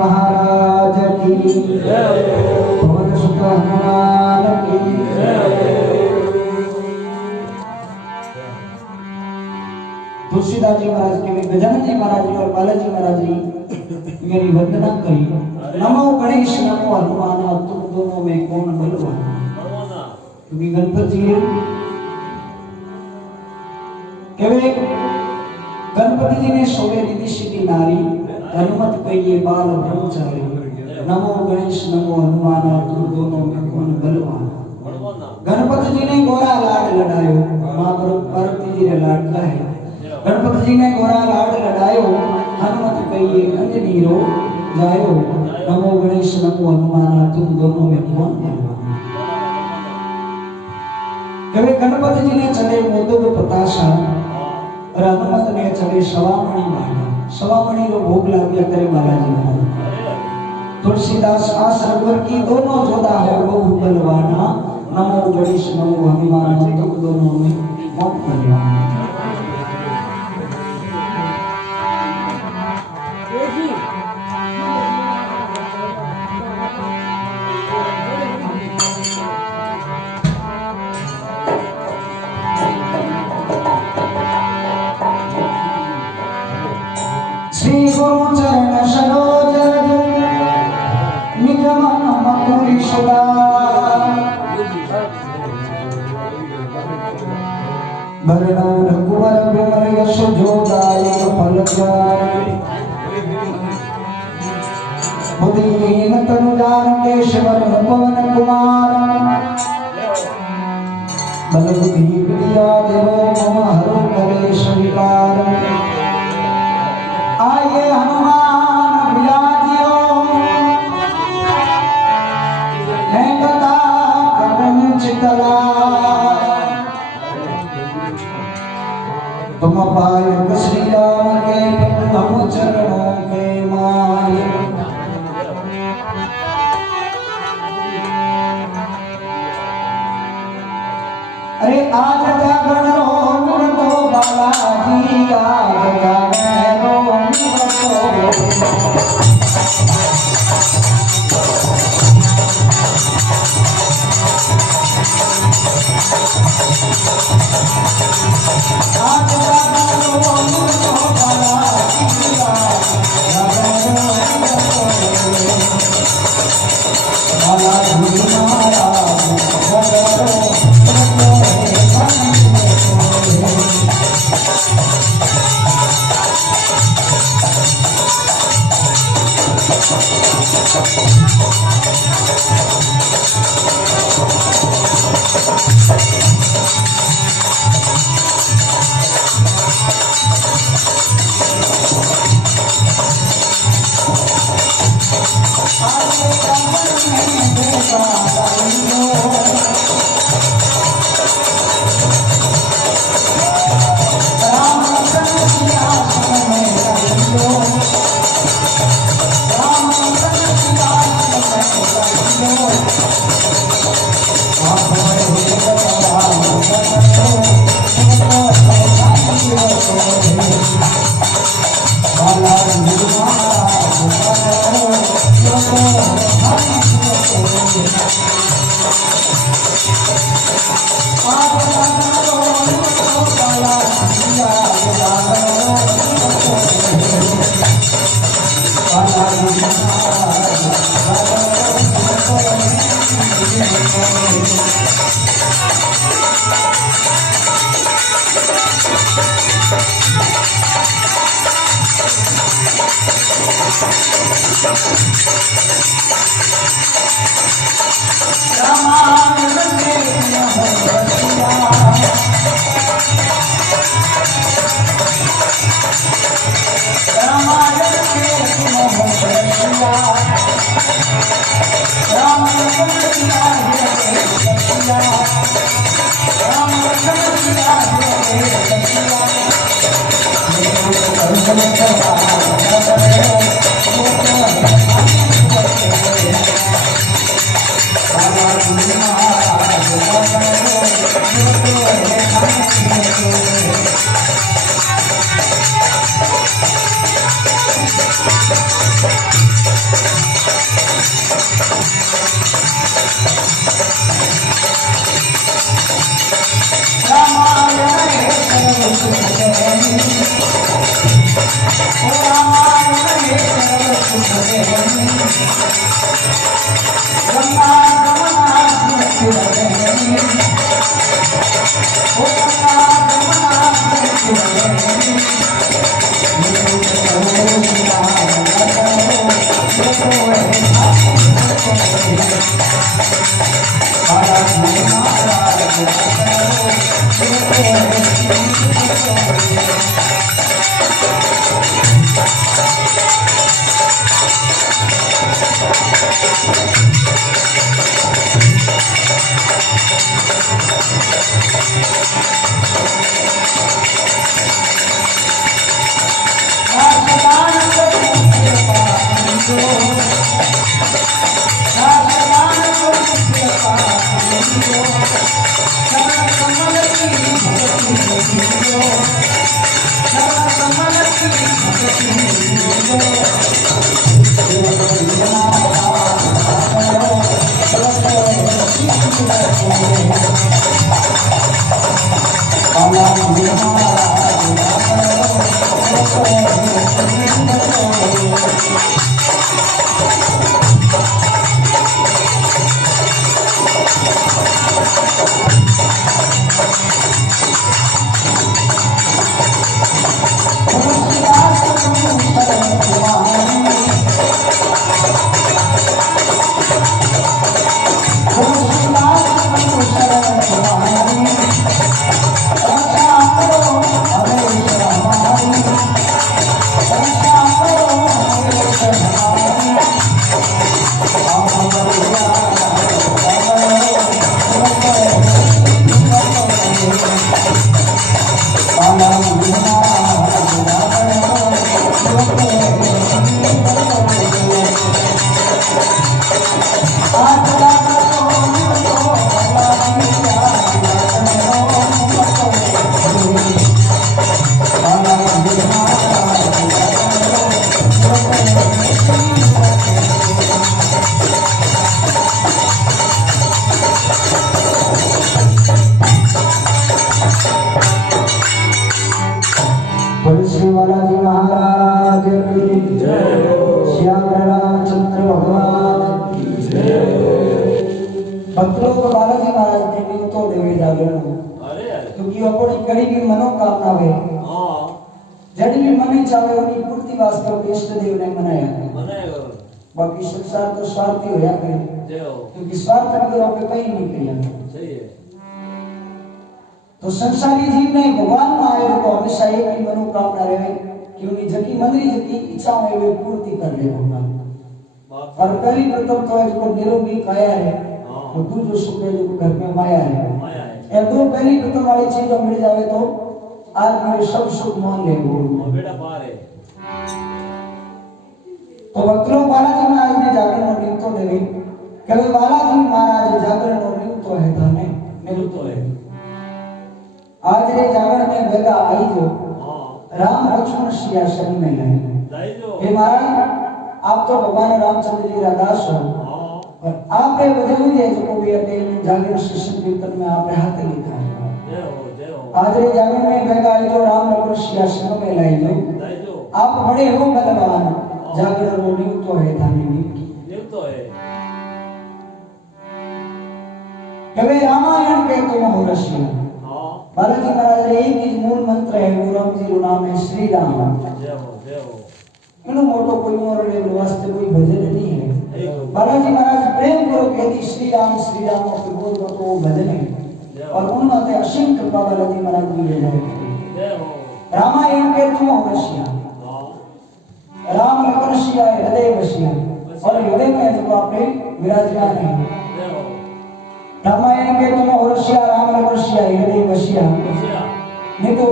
महाराज की पवन सुत हनुमान की। तुलसीदास जी महाराज के गजानन जी महाराज जी और बालाजी महाराज जी मेरी वंदना करी। नमो गणेश नमो हनुमान, तुम दोनों में कौन बलवान। क्योंकि गणपति जी केवे गणपति जी ने सोवे रिद्धि सिद्धि नारी, हनुमत कहिए बाल ब्रह्मचारी। नमो गणेश नमो हनुमान, तुम दोनों में कौन बलवान। गणपति जी ने गोरा लाड लड़ायो, मां पार्वती जी ने लाडला है। गणपति जी ने गोरा लाड लड़ायो, हनुमत कहिए अंजनी रो जायो। नमो गणेश नमो हनुमान, तुम दोनों में कौन बलवान। कभी गणपति जी ने चले मोदक पताशा और हनुमत ने चले सवामणि माला। सवामणि रो भोग लाव्या करे बालाजी महाराज। तुलसीदास आ सरवर की दोनों जोड़ा है बहु बलवाना। नमो गणेश नमो हनुमान, तुम दोनों में कौन बलवान। श्री गुरु चरण सरोज निज मन मकुरी सुधा। भरणो रघुवर विमल यश जोदायक फलचारि। बुद्धिहीन तनु जान केशवर पवन कुमार। बल बुद्धि विद्या देवो मम हरो कलेश विकार। आइए हनुमान विराजियो, मैं कथा करम चितला। तुम पायक श्री राम के हम चरणों के माय। अरे आज जागरण रो तो बालाजी, आज जागरण रो बाकी संसार तो स्वार्थी होया करे, क्योंकि स्वार्थ अगर आप कहीं नहीं किया सही है। तो संसारी जीव ने भगवान में आए को हमेशा एक ही मनोकामना रहे कि उनकी जकी मंदिर जकी इच्छा है वे पूर्ति कर ले भगवान। और पहली प्रथम तो है जो निरोगी काया है, और दूसरो सुख है जो घर में माया है। ये दो पहली प्रथम वाली चीज मिल जावे तो आज मेरे सब सुख मान ले वो बेटा पार है। तो भक्तों बालाजी महाराज ने जागरण और नियुक्त देवे कभी बालाजी महाराज जागरण और नियुक्त है थाने नियुक्त है। आज रे जागरण में बेगा आई जो राम लक्ष्मण सिया शनि में लाए हे महाराज आप तो भगवान रामचंद्र जी का दास हो और आप रे बधु जे जो भी अकेले जागरण शिष्य कीर्तन में आप हाथ लिखा है। आज रे जागरण में बेगा आई जो राम लक्ष्मण सिया शनि में लाई जो आप बड़े हो बलवान जागरण और नियुक्त है थाने नियुक्त है। कभी रामायण के तुम हो रसिया बालाजी महाराज रे एक ही मूल मंत्र है वो राम जी रो नाम है श्री राम। जय हो जय हो। इनो मोटो कोई और वास्ते कोई भजन नहीं है। बालाजी महाराज प्रेम करो कहती श्री राम के बोल तो वो भजन है और उनमें ते असीम कृपा बालाजी महाराज की ले जाए। रामायण के तुम अवश्य राम लखन सिया हृदय बसिया और हृदय में जो आपने विराजमान है। रामायण के तुम अवश्य राम लखन सिया हृदय बसिया नहीं तो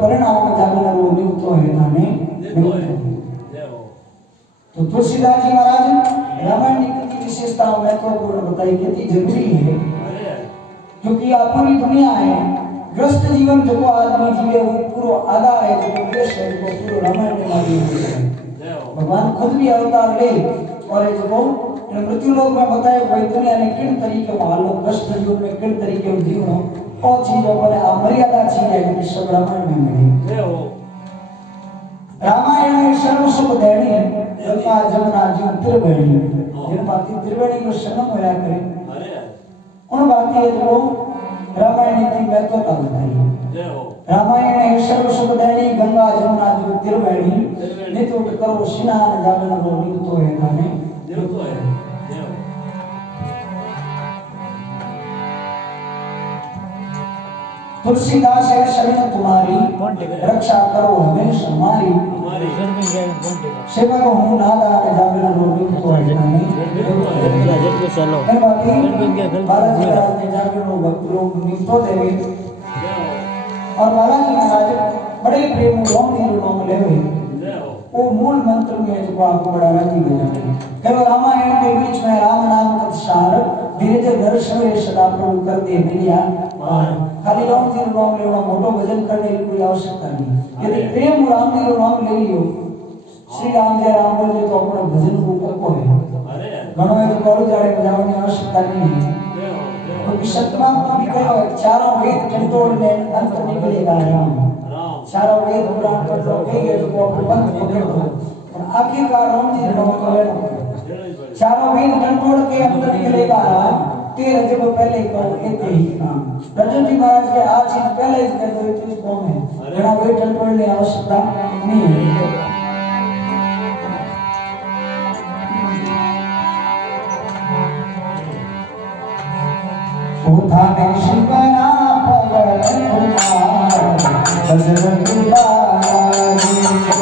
परिणाम जागना वो नियुक्त है नाने। तो तुलसीदास जी महाराज रामायण की विशेषता महत्वपूर्ण बताई कितनी जरूरी है क्योंकि अपनी दुनिया है ग्रस्त जीवन जो आदमी जीवे वो पूरा आधार है जो देश है वो पूरा रामायण में लागी हुई है। भगवान खुद भी अवतार ले और जो मृत्यु लोक में बताया भाई दुनिया ने किन तरीके मालो ग्रस्त जीवन में किन तरीके जीवन और चीजों पर मर्यादा चीज है कि सब रामायण में मिले। रामायण सर्व सुख देनी गंगा जमुना जीव त्रिवेणी जिन बाती त्रिवेणी को संगम होया करे उन बाती जो रामायण की महत्वता बताई। रामायण है सर्व सुख देनी गंगा जमुना जीव त्रिवेणी नित्य करो स्नान जागरण रो नित्य है गाने नित्य है। तुलसीदास है शरण तुम्हारी रक्षा करो हमें हमारी सेवा को हूँ नादा जागरण रोटी तो है नहीं बाकी बालाजी महाराज ने जागरण भक्त लोग नित्य देवे और बालाजी महाराज बड़े प्रेम रोम ले वो मूल मंत्र में जो आपको बड़ा राजी बना केवल रामायण के बीच में राम नाम का सार धीरे दर्शन ये सदा प्रभु कर दे मिलिया खाली राम जी नाम लेना मोटो भजन करने की कोई आवश्यकता नहीं। यदि प्रेम राम जी नाम ले लियो श्री राम जय राम बोल तो अपना भजन को करको है घणो है तो करो जाड़े बजाने की आवश्यकता नहीं है। क्योंकि सत्यनाम भी कहो चारों वेद कंटोल में अंत निकलेगा राम चारों वेद पुराण पर जो कही है तो बंद पकड़ दो और आखिरकार राम जी नाम को चारों वेद कंटोल के अंदर निकलेगा राम तेरह जब पहले कहो कहते ही काम रजन जी महाराज के आज चीज पहले ही कह दो इतनी कौन है बिना वेद कंटोल की आवश्यकता नहीं है। उठा में शिवना पवन कुमार बजरंगी बालाजी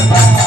Oh,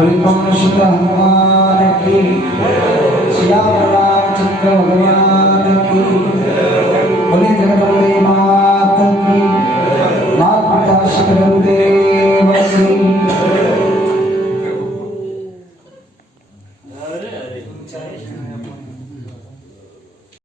हरिपम श्री हनुमान की, श्याम रामचंद्र भगवान की, बोले जगत